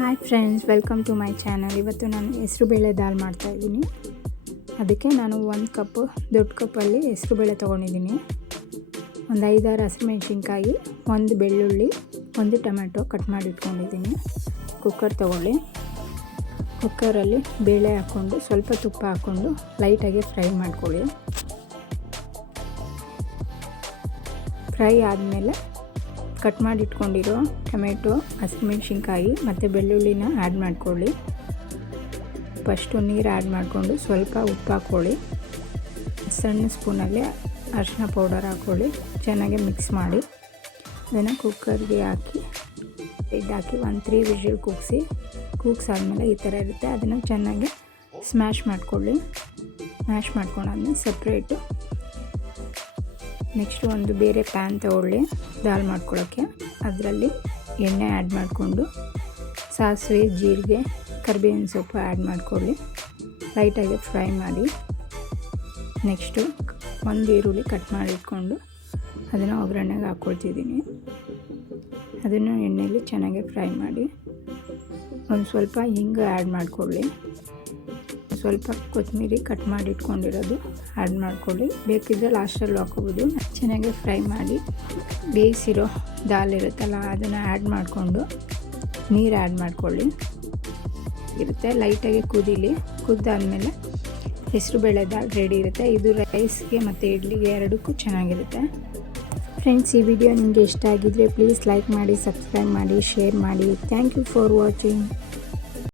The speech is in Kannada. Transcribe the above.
Hi friends, welcome to my channel. ಇವತ್ತು ನಾನು ಹೆಸರುಬೇಳೆ ದಾಲ್ ಮಾಡ್ತಾಯಿದ್ದೀನಿ. ಅದಕ್ಕೆ ನಾನು 1 ಕಪ್ ದೊಡ್ಡ ಕಪ್ಪಲ್ಲಿ ಹೆಸರುಬೇಳೆ ತೊಗೊಂಡಿದ್ದೀನಿ. ಒಂದು 5-6 ಹಸಿಮೆಣಸಿನ್ಕಾಯಿ, 1 ಬೆಳ್ಳುಳ್ಳಿ, 1 ಟೊಮೆಟೊ ಕಟ್ ಮಾಡಿ ಇಟ್ಕೊಂಡಿದ್ದೀನಿ. ಕುಕ್ಕರ್ ತೊಗೊಳ್ಳಿ. ಕುಕ್ಕರಲ್ಲಿ ಬೇಳೆ ಹಾಕ್ಕೊಂಡು ಸ್ವಲ್ಪ ತುಪ್ಪ ಹಾಕ್ಕೊಂಡು ಲೈಟಾಗಿ ಫ್ರೈ ಮಾಡ್ಕೊಳ್ಳಿ. ಫ್ರೈ ಆದಮೇಲೆ ಕಟ್ ಮಾಡಿ ಇಟ್ಕೊಂಡಿರೋ ಟೊಮೆಟೊ, ಹಸಿಮೆಣಸಿನ್ಕಾಯಿ ಮತ್ತು ಬೆಳ್ಳುಳ್ಳಿನ ಆ್ಯಡ್ ಮಾಡ್ಕೊಳ್ಳಿ. ಫಸ್ಟು ನೀರು ಆ್ಯಡ್ ಮಾಡಿಕೊಂಡು ಸ್ವಲ್ಪ ಉಪ್ಪು ಹಾಕ್ಕೊಳ್ಳಿ. ಸಣ್ಣ ಸ್ಪೂನಲ್ಲಿ ಅರಿಶಿನ ಪೌಡರ್ ಹಾಕ್ಕೊಳ್ಳಿ. ಚೆನ್ನಾಗಿ ಮಿಕ್ಸ್ ಮಾಡಿ ಅದನ್ನು ಕುಕ್ಕರ್ಗೆ ಹಾಕಿ ಹಾಕಿ 1-3 ವಿಷಲ್ ಕೂಗ್ಸಾದ್ಮೇಲೆ ಈ ಥರ ಇರುತ್ತೆ. ಅದನ್ನು ಚೆನ್ನಾಗಿ ಸ್ಮ್ಯಾಶ್ ಮಾಡ್ಕೊಳ್ಳಿ. ಸ್ಮ್ಯಾಶ್ ಮಾಡ್ಕೊಂಡಾದ್ಮೇಲೆ ಸಪ್ರೇಟು ನೆಕ್ಸ್ಟು ಒಂದು ಬೇರೆ ಪ್ಯಾನ್ ತೊಗೊಳ್ಳಿ ದಾಲ್ ಮಾಡ್ಕೊಳ್ಳೋಕ್ಕೆ. ಅದರಲ್ಲಿ ಎಣ್ಣೆ ಆ್ಯಡ್ ಮಾಡಿಕೊಂಡು ಸಾಸಿವೆ, ಜೀರಿಗೆ, ಕರಿಬೇವಿನ ಸೊಪ್ಪು ಆ್ಯಡ್ ಮಾಡ್ಕೊಳ್ಳಿ. ಲೈಟಾಗಿ ಫ್ರೈ ಮಾಡಿ. ನೆಕ್ಸ್ಟು 1 ಈರುಳ್ಳಿ ಕಟ್ ಮಾಡಿ ಇಟ್ಕೊಂಡು ಅದನ್ನು ಒಗ್ಗರಣೆಗೆ ಹಾಕ್ಕೊಳ್ತಿದ್ದೀನಿ. ಅದನ್ನು ಎಣ್ಣೆಯಲ್ಲಿ ಚೆನ್ನಾಗಿ ಫ್ರೈ ಮಾಡಿ ಒಂದು ಸ್ವಲ್ಪ ಹಿಂಗೆ ಆ್ಯಡ್ ಮಾಡಿಕೊಳ್ಳಿ. ಸ್ವಲ್ಪ ಕೊತ್ತಂಬರಿ ಕಟ್ ಮಾಡಿ ಇಟ್ಕೊಂಡಿರೋದು ಆ್ಯಡ್ ಮಾಡ್ಕೊಳ್ಳಿ. ಬೇಕಿದ್ದರೆ ಲಾಸ್ಟಲ್ಲಿ ಹಾಕೋಬೋದು. ಚೆನ್ನಾಗಿ ಫ್ರೈ ಮಾಡಿ ಬೇಯಿಸಿರೋ ದಾಲ್ ಇರುತ್ತಲ್ಲ ಅದನ್ನು ಆ್ಯಡ್ ಮಾಡಿಕೊಂಡು ನೀರು ಆ್ಯಡ್ ಮಾಡ್ಕೊಳ್ಳಿ. ಇರುತ್ತೆ ಲೈಟಾಗಿ ಕುದ್ದಾದಮೇಲೆ ಹೆಸರುಬೇಳೆ ದಾಲ್ ರೆಡಿ ಇರುತ್ತೆ. ಇದು ರೈಸ್ಗೆ ಮತ್ತು ಇಡ್ಲಿಗೆ ಎರಡಕ್ಕೂ ಚೆನ್ನಾಗಿರುತ್ತೆ. ಫ್ರೆಂಡ್ಸ್, ಈ ವಿಡಿಯೋ ನಿಮಗೆ ಇಷ್ಟ ಆಗಿದ್ದರೆ ಪ್ಲೀಸ್ ಲೈಕ್ ಮಾಡಿ, ಸಬ್ಸ್ಕ್ರೈಬ್ ಮಾಡಿ, ಶೇರ್ ಮಾಡಿ. Thank you for watching.